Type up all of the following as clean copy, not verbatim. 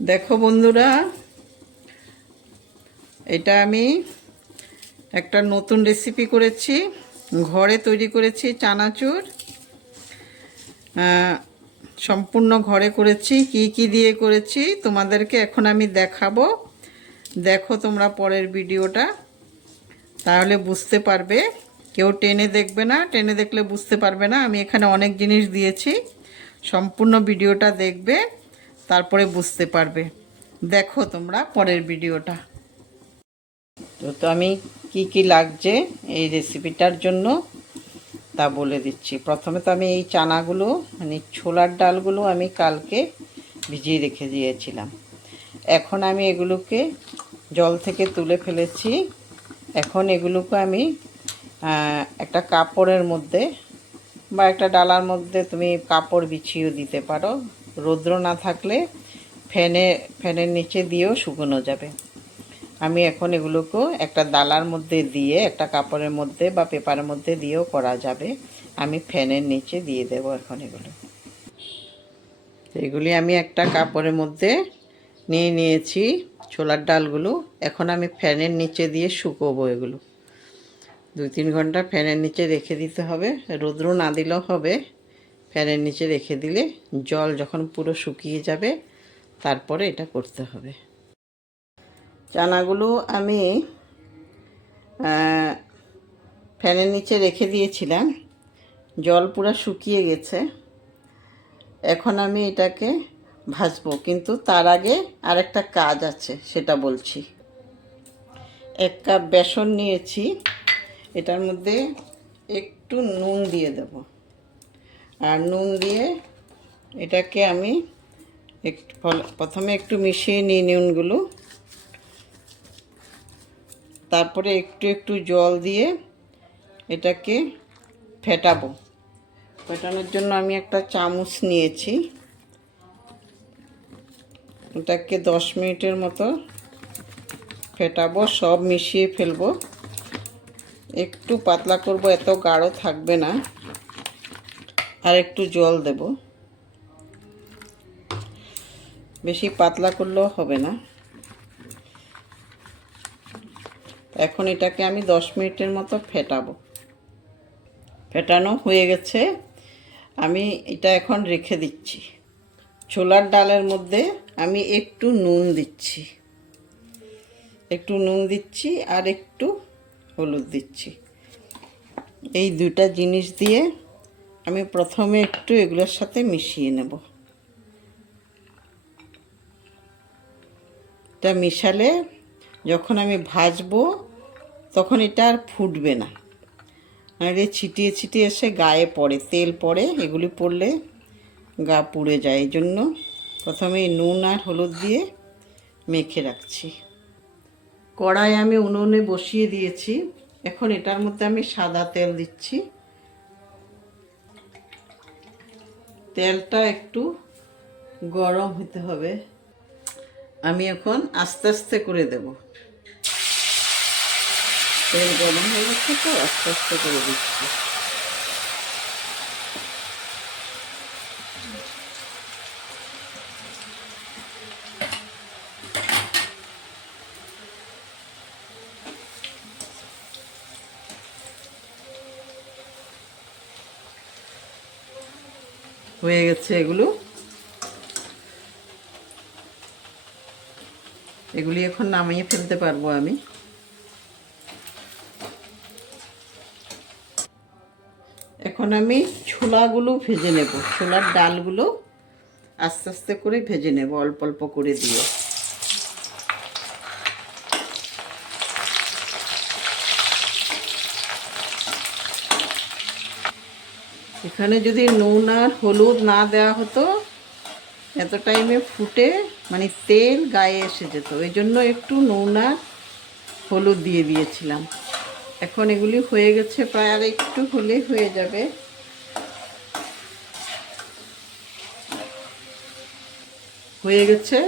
দেখো বন্ধুরা, এটা আমি একটা নতুন রেসিপি করেছি। ঘরে তৈরি করেছি চানাচুর। সম্পূর্ণ ঘরে করেছি। কি কি দিয়ে করেছি তোমাদেরকে এখন আমি দেখাবো। দেখো তোমরা পরের ভিডিওটা, তাহলে বুঝতে পারবে। কেউ টেনে দেখবে না, টেনে দেখলে বুঝতে পারবে না। আমি এখানে অনেক জিনিস দিয়েছি। সম্পূর্ণ ভিডিওটা দেখবে, তারপরে বুঝতে পারবে। দেখো তোমরা পরের ভিডিওটা। তো আমি কি কি লাগছে এই রেসিপিটার জন্য তা বলে দিচ্ছি। প্রথমে তো আমি এই চানাগুলো মানে ছোলার ডালগুলো আমি কালকে ভিজিয়ে রেখে দিয়েছিলাম। এখন আমি এগুলোকে জল থেকে তুলে ফেলেছি। এখন এগুলোকে আমি একটা কাপড়ের মধ্যে বা একটা ডালার মধ্যে তুমি কাপড় বিছিয়েও দিতে পারো। রৌদ্র না থাকলে ফ্যানের নিচে দিয়েও শুকনো যাবে। আমি এখন এগুলোকেও একটা ডালার মধ্যে দিয়ে একটা কাপড়ের মধ্যে বা পেপারের মধ্যে দিয়েও করা যাবে। আমি ফ্যানের নিচে দিয়ে দেব এখন এগুলি আমি একটা কাপড়ের মধ্যে নিয়ে নিয়েছি ছোলার ডালগুলো। এখন আমি ফ্যানের নিচে দিয়ে শুকোবো এগুলো। 2-3 ঘন্টা ফ্যানের নিচে রেখে দিতে হবে। রৌদ্র না দিলেও হবে, ফ্যানের নিচে রেখে দিলে জল যখন পুরো শুকিয়ে যাবে তারপরে এটা করতে হবে। চানাগুলো আমি ফ্যানের নিচে রেখে দিয়েছিলাম, জল পুরো শুকিয়ে গেছে। এখন আমি এটাকে ভাজবো, কিন্তু তার আগে আরেকটা কাজ আছে, সেটা বলছি। 1 কাপ বেসন নিয়েছি, এটার মধ্যে একটু নুন দিয়ে দেব। আর নুন দিয়ে এটাকে আমি প্রথমে একটু মিশিয়ে নিই নুনগুলো। তারপরে একটু একটু জল দিয়ে এটাকে ফেটাবো। ফেটানোর জন্য আমি একটা চামচ নিয়েছি। এটাকে 10 মিনিটের মতো ফেটাবো, সব মিশিয়ে ফেলবো। একটু পাতলা করব, এত গাঢ় থাকবে না। আর একটু জল দেব, বেশি পাতলা করলেও হবে না। এখন এটাকে আমি 10 মিনিটের মতো ফেটাবো। ফেটানো হয়ে গেছে, আমি এটা এখন রেখে দিচ্ছি। ছোলার ডালের মধ্যে আমি একটু নুন দিচ্ছি, আর একটু হলুদ দিচ্ছি। এই দুটা জিনিস দিয়ে আমি প্রথমে একটু এগুলোর সাথে মিশিয়ে নেব। এটা মিশালে যখন আমি ভাজবো তখন এটা আর ফুটবে না। আর ছিটিয়ে ছিটিয়ে এসে গায়ে পড়ে, তেল পড়ে, এগুলি পড়লে গা পুড়ে যায়। এই জন্য প্রথমে নুন আর হলুদ দিয়ে মেখে রাখছি। কড়াই আমি উনুনে বসিয়ে দিয়েছি। এখন এটার মধ্যে আমি সাদা তেল দিচ্ছি। তেলটা একটু গরম হতে হবে। আমি এখন আস্তে আস্তে করে দেব। তেল গরম হয়ে গেছে তো আস্তে আস্তে করে দিচ্ছি। হয়ে গেছে এগুলি এখন নামিয়ে ফেলতে পারবো আমি। এখন আমি ছোলাগুলো ভেজে নেব। ছোলার ডালগুলো আস্তে আস্তে করে ভেজে নেব, অল্প অল্প করে দিয়ে। এখানে যদি নুন আর হলুদ না দেওয়া হতো, এত টাইমে ফুটে মানে তেল গায়ে এসে যেত। ওই জন্য একটু নুন আর হলুদ দিয়ে দিয়েছিলাম। এখন এগুলি হয়ে গেছে, প্রায় আর একটু হলেই হয়ে যাবে। হয়ে গেছে,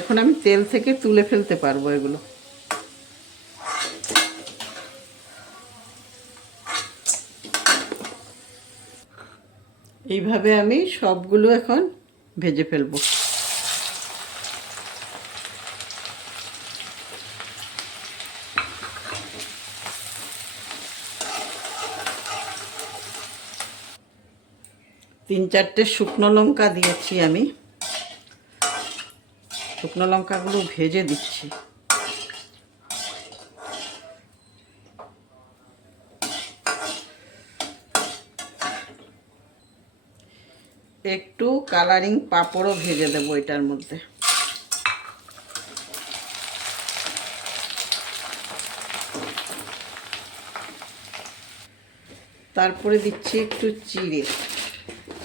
এখন আমি তেল থেকে তুলে ফেলতে পারবো এগুলো। এইভাবে আমি সবগুলো এখন ভেজে ফেলবো। 3-4টে শুকনো লঙ্কা দিয়েছি আমি। শুকনো লঙ্কাগুলো ভেজে দিচ্ছি। একটু কালারিং পাঁপড়ও ভেজে দেবো এটার মধ্যে। তারপরে দিচ্ছি একটু চিড়ে।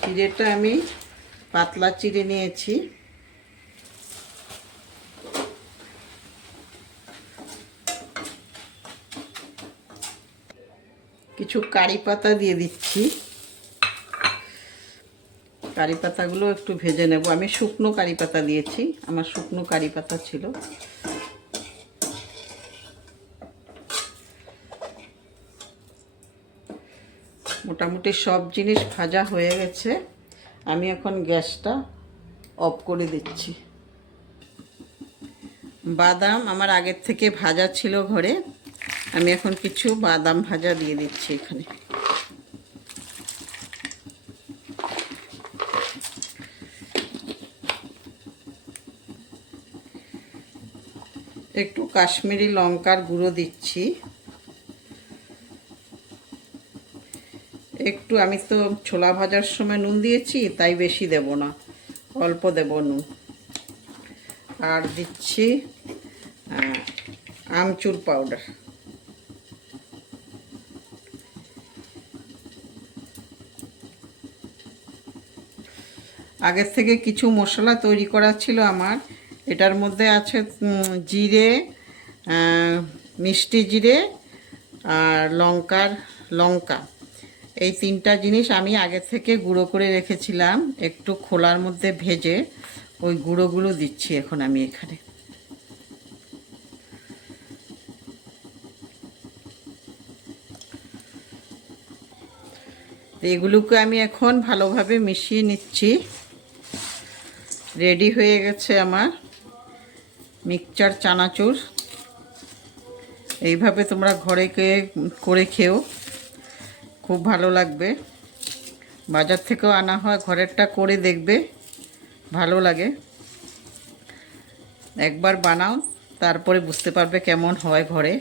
চিড়েটা আমি পাতলা চিড়ে নিয়েছি। কিছু কারি পাতা দিয়ে দিচ্ছি। কারি পাতাগুলো একটু ভেজে নেব। আমি শুকনো কারি পাতা দিয়েছি, আমার শুকনো কারি পাতা ছিল। মোটামুটি সব জিনিস ভাজা হয়ে গেছে। আমি এখন গ্যাসটা অফ করে দিচ্ছি। বাদাম আমার আগের থেকে ভাজা ছিল ঘরে, আমি এখন কিছু বাদাম ভাজা দিয়ে দিচ্ছি এখানে। একটু কাশ্মীরি লঙ্কার গুঁড়ো দিচ্ছি। একটু, আমি তো ছোলা ভাজার সময় নুন দিয়েছি, তাই বেশি দেব না, অল্প দেব নুন। আর দিচ্ছি আমচুর পাউডার। আগের থেকে কিছু মশলা তৈরি করা ছিল আমার। এটার মধ্যে আছে জিরে, মিষ্টি জিরে আর লঙ্কা। এই 3টা জিনিস আমি আগে থেকে গুঁড়ো করে রেখেছিলাম, একটু খোলার মধ্যে ভেজে। ওই গুঁড়োগুলো দিচ্ছি এখন আমি এখানে। এগুলোকে আমি এখন ভালোভাবে মিশিয়ে নিচ্ছি। রেডি হয়ে গেছে আমার মিক্সচার চানাচুর। এইভাবে তোমরা ঘরে করে খেও, খুব ভালো লাগবে। বাজার থেকেও আনা হয়, ঘরেরটা করে দেখবে, ভালো লাগে। একবার বানাও, তারপরে বুঝতে পারবে কেমন হয় ঘরে।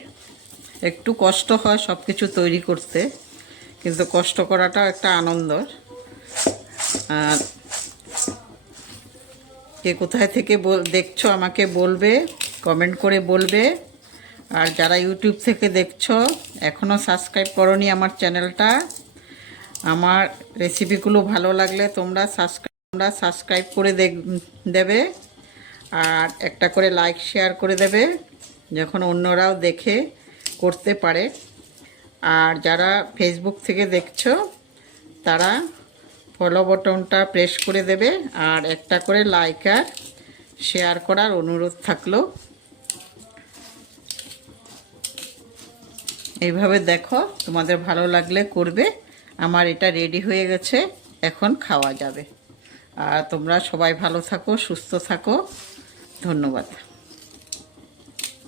একটু কষ্ট হয় সব কিছু তৈরি করতে, কিন্তু কষ্ট করাটাও একটা আনন্দ। আর কে কোথায় থেকে দেখছো আমাকে বলবে, কমেন্ট করে বলবে। আর যারা ইউটিউব থেকে দেখছো, এখনও সাবস্ক্রাইব করোনি আমার চ্যানেলটা, আমার রেসিপিগুলো ভালো লাগলে তোমরা সাবস্ক্রাইব করে দেবে। আর একটা করে লাইক শেয়ার করে দেবে, যখন অন্যরাও দেখে করতে পারে। আর যারা ফেসবুক থেকে দেখছো, তারা ফলো বাটনটা প্রেস করে দেবে। আর একটা করে লাইক আর শেয়ার করার অনুরোধ থাকলো। এইভাবে দেখো, তোমাদের ভালো লাগলে করবে। আমার এটা রেডি হয়ে গেছে, এখন খাওয়া যাবে। আর তোমরা সবাই ভালো থাকো, সুস্থ থাকো। ধন্যবাদ।